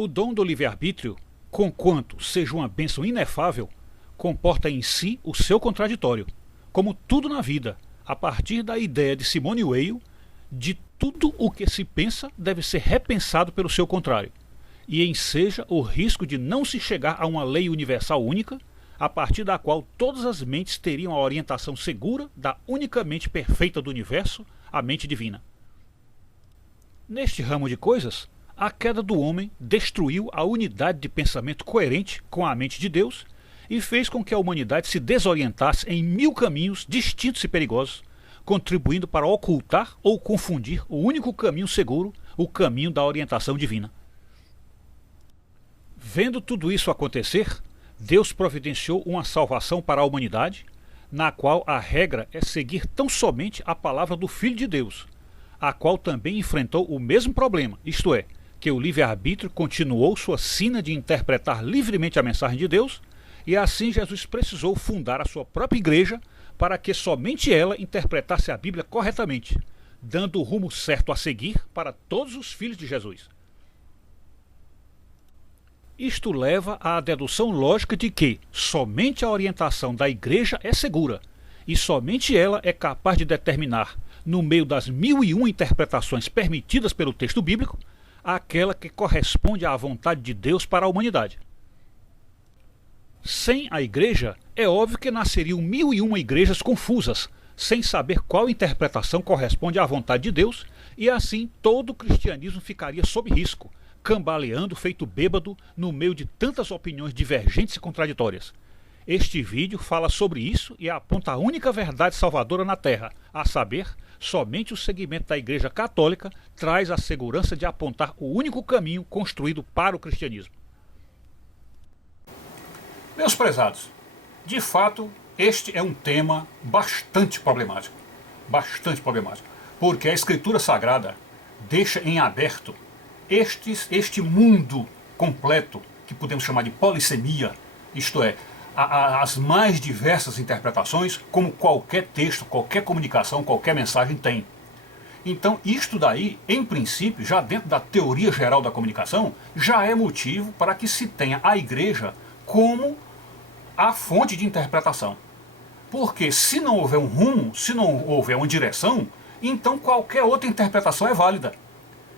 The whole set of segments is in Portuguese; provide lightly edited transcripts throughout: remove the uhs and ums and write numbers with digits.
O dom do livre-arbítrio, conquanto seja uma bênção inefável, comporta em si o seu contraditório, como tudo na vida, a partir da ideia de Simone Weil, de tudo o que se pensa deve ser repensado pelo seu contrário, e enseja o risco de não se chegar a uma lei universal única, a partir da qual todas as mentes teriam a orientação segura da unicamente perfeita do universo, a mente divina. Neste ramo de coisas, a queda do homem destruiu a unidade de pensamento coerente com a mente de Deus e fez com que a humanidade se desorientasse em 1000 caminhos distintos e perigosos, contribuindo para ocultar ou confundir o único caminho seguro, o caminho da orientação divina. Vendo tudo isso acontecer, Deus providenciou uma salvação para a humanidade, na qual a regra é seguir tão somente a palavra do Filho de Deus, a qual também enfrentou o mesmo problema, isto é, que o livre-arbítrio continuou sua sina de interpretar livremente a mensagem de Deus, e assim Jesus precisou fundar a sua própria igreja para que somente ela interpretasse a Bíblia corretamente, dando o rumo certo a seguir para todos os filhos de Jesus. Isto leva à dedução lógica de que somente a orientação da igreja é segura, e somente ela é capaz de determinar, no meio das 1001 interpretações permitidas pelo texto bíblico, aquela que corresponde à vontade de Deus para a humanidade. Sem a igreja, é óbvio que nasceriam 1001 igrejas confusas, sem saber qual interpretação corresponde à vontade de Deus, e assim todo o cristianismo ficaria sob risco, cambaleando feito bêbado no meio de tantas opiniões divergentes e contraditórias. Este vídeo fala sobre isso e aponta a única verdade salvadora na Terra, a saber, somente o segmento da Igreja Católica traz a segurança de apontar o único caminho construído para o cristianismo. Meus prezados, de fato, este é um tema bastante problemático, porque a Escritura Sagrada deixa em aberto este mundo completo, que podemos chamar de polissemia, isto é, as mais diversas interpretações, como qualquer texto, qualquer comunicação, qualquer mensagem tem. Então, isto daí, em princípio, já dentro da teoria geral da comunicação, já é motivo para que se tenha a igreja como a fonte de interpretação. Porque se não houver um rumo, se não houver uma direção, então qualquer outra interpretação é válida.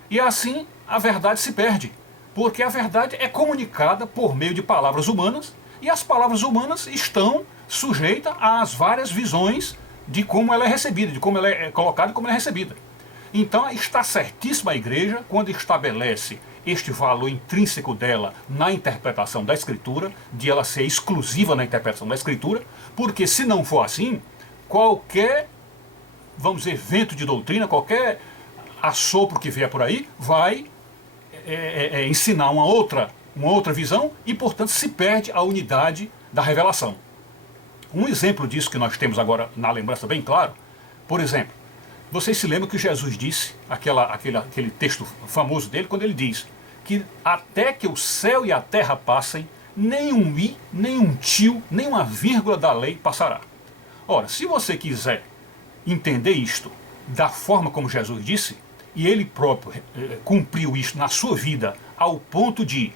E assim a verdade se perde, porque a verdade é comunicada por meio de palavras humanas, e as palavras humanas estão sujeitas às várias visões de como ela é recebida, de como ela é colocada e como ela é recebida. Então está certíssima a igreja quando estabelece este valor intrínseco dela na interpretação da Escritura, de ela ser exclusiva na interpretação da Escritura, porque se não for assim, qualquer, vamos dizer, vento de doutrina, qualquer assopro que vier por aí, vai ensinar uma outra visão e, portanto, se perde a unidade da revelação. Um exemplo disso que nós temos agora na lembrança bem claro, por exemplo, vocês se lembram que Jesus disse, aquele texto famoso dele, quando ele diz que até que o céu e a terra passem, nem um i, nem um tio, nem uma vírgula da lei passará. Ora, se você quiser entender isto da forma como Jesus disse, e ele próprio cumpriu isso na sua vida ao ponto de,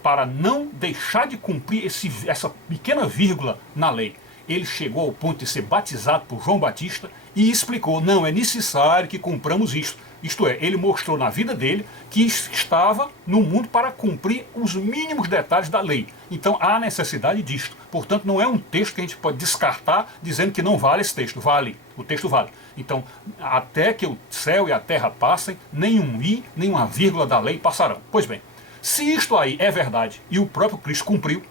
para não deixar de cumprir essa pequena vírgula na lei, ele chegou ao ponto de ser batizado por João Batista e explicou, não, é necessário que cumpramos isto. Isto é, ele mostrou na vida dele que estava no mundo para cumprir os mínimos detalhes da lei. Então há necessidade disto. Portanto, não é um texto que a gente pode descartar dizendo que não vale esse texto. Vale, o texto vale. Então, até que o céu e a terra passem, nem um i, nem uma vírgula da lei passarão. Pois bem, se isto aí é verdade e o próprio Cristo cumpriu,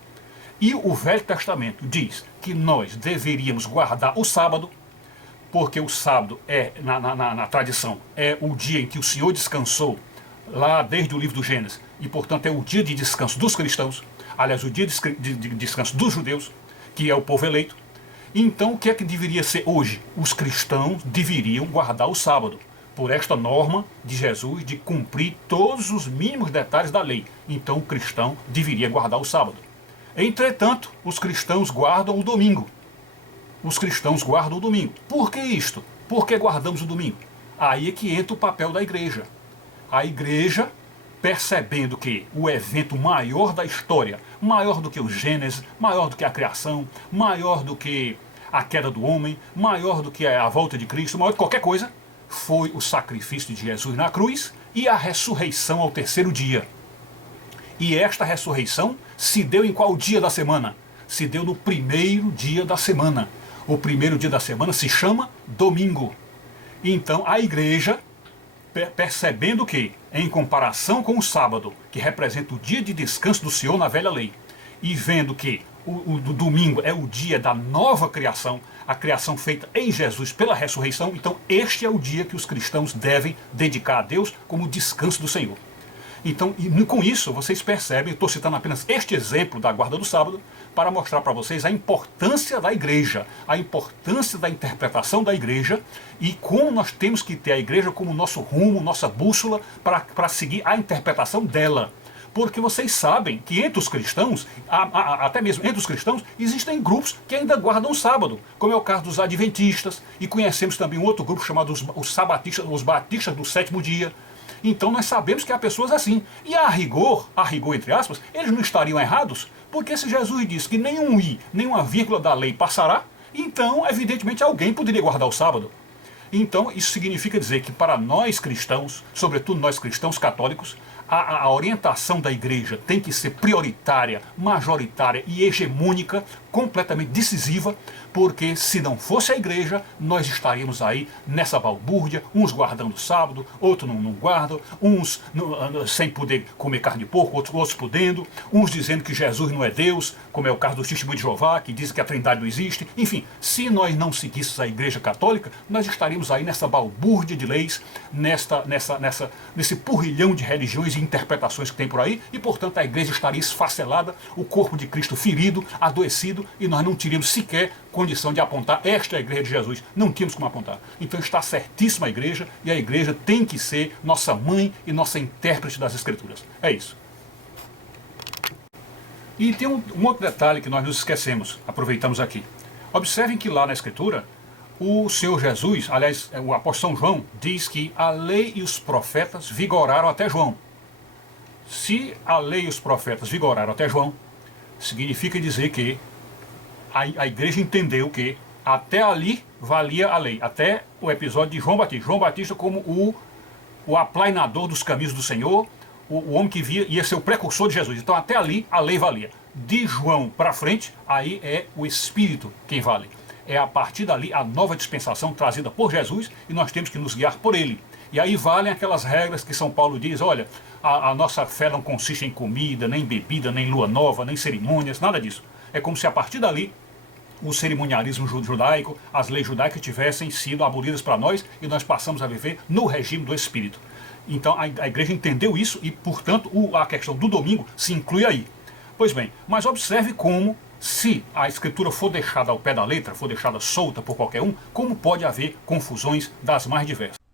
e o Velho Testamento diz que nós deveríamos guardar o sábado, porque o sábado na tradição, é o dia em que o Senhor descansou, lá desde o livro do Gênesis, e portanto é o dia de descanso dos cristãos, aliás, o dia de descanso dos judeus, que é o povo eleito. Então o que é que deveria ser hoje? Os cristãos deveriam guardar o sábado, por esta norma de Jesus de cumprir todos os mínimos detalhes da lei. Então o cristão deveria guardar o sábado. Entretanto, os cristãos guardam o domingo. Os cristãos guardam o domingo. Por que isto? Por que guardamos o domingo? Aí é que entra o papel da igreja. A igreja percebendo que o evento maior da história, maior do que o Gênesis, maior do que a criação, maior do que a queda do homem, maior do que a volta de Cristo, maior do que qualquer coisa, foi o sacrifício de Jesus na cruz e a ressurreição ao terceiro dia. E esta ressurreição se deu em qual dia da semana? Se deu no primeiro dia da semana. O primeiro dia da semana se chama domingo. Então a igreja, percebendo que, em comparação com o sábado, que representa o dia de descanso do Senhor na velha lei, e vendo que o domingo é o dia da nova criação, a criação feita em Jesus pela ressurreição, então este é o dia que os cristãos devem dedicar a Deus como descanso do Senhor. Então, com isso, vocês percebem, eu estou citando apenas este exemplo da guarda do sábado, para mostrar para vocês a importância da igreja, a importância da interpretação da igreja e como nós temos que ter a igreja como nosso rumo, nossa bússola, para seguir a interpretação dela. Porque vocês sabem que entre os cristãos, até mesmo entre os cristãos, existem grupos que ainda guardam o sábado, como é o caso dos adventistas, e conhecemos também um outro grupo chamado os sabatistas, os batistas do sétimo dia. Então nós sabemos que há pessoas assim. E a rigor entre aspas, eles não estariam errados, porque se Jesus disse que nenhum i, nenhuma vírgula da lei passará, então evidentemente alguém poderia guardar o sábado. Então isso significa dizer que para nós cristãos, sobretudo nós cristãos católicos, a orientação da igreja tem que ser prioritária, majoritária e hegemônica, completamente decisiva, porque se não fosse a igreja, nós estaríamos aí nessa balbúrdia, uns guardando o sábado, outros não guardam, uns sem poder comer carne de porco, outros podendo, uns dizendo que Jesus não é Deus, como é o caso do Testemunho de Jeová, que diz que a Trindade não existe. Enfim, se nós não seguíssemos a igreja católica, nós estaríamos aí nessa balbúrdia de leis, nesse porrilhão de religiões e interpretações que tem por aí, e portanto a igreja estaria esfacelada, o corpo de Cristo ferido, adoecido, e nós não teríamos sequer condição de apontar esta é a igreja de Jesus, não tínhamos como apontar. Então está certíssima a igreja, e a igreja tem que ser nossa mãe e nossa intérprete das escrituras. É isso. E tem um outro detalhe que nós nos esquecemos, aproveitamos aqui. Observem que lá na escritura, o Senhor Jesus, aliás, o apóstolo São João, diz que a lei e os profetas vigoraram até João. Se a lei e os profetas vigoraram até João, significa dizer que a igreja entendeu que até ali valia a lei, até o episódio de João Batista. João Batista como o aplainador dos caminhos do Senhor, o homem que ia ser o precursor de Jesus. Então até ali a lei valia. De João para frente, aí é o Espírito quem vale. É a partir dali a nova dispensação trazida por Jesus e nós temos que nos guiar por ele. E aí valem aquelas regras que São Paulo diz, olha, a nossa fé não consiste em comida, nem bebida, nem lua nova, nem cerimônias, nada disso. É como se a partir dali o cerimonialismo judaico, as leis judaicas tivessem sido abolidas para nós e nós passamos a viver no regime do Espírito. Então a igreja entendeu isso e, portanto, a questão do domingo se inclui aí. Pois bem, mas observe como, se a escritura for deixada ao pé da letra, for deixada solta por qualquer um, como pode haver confusões das mais diversas.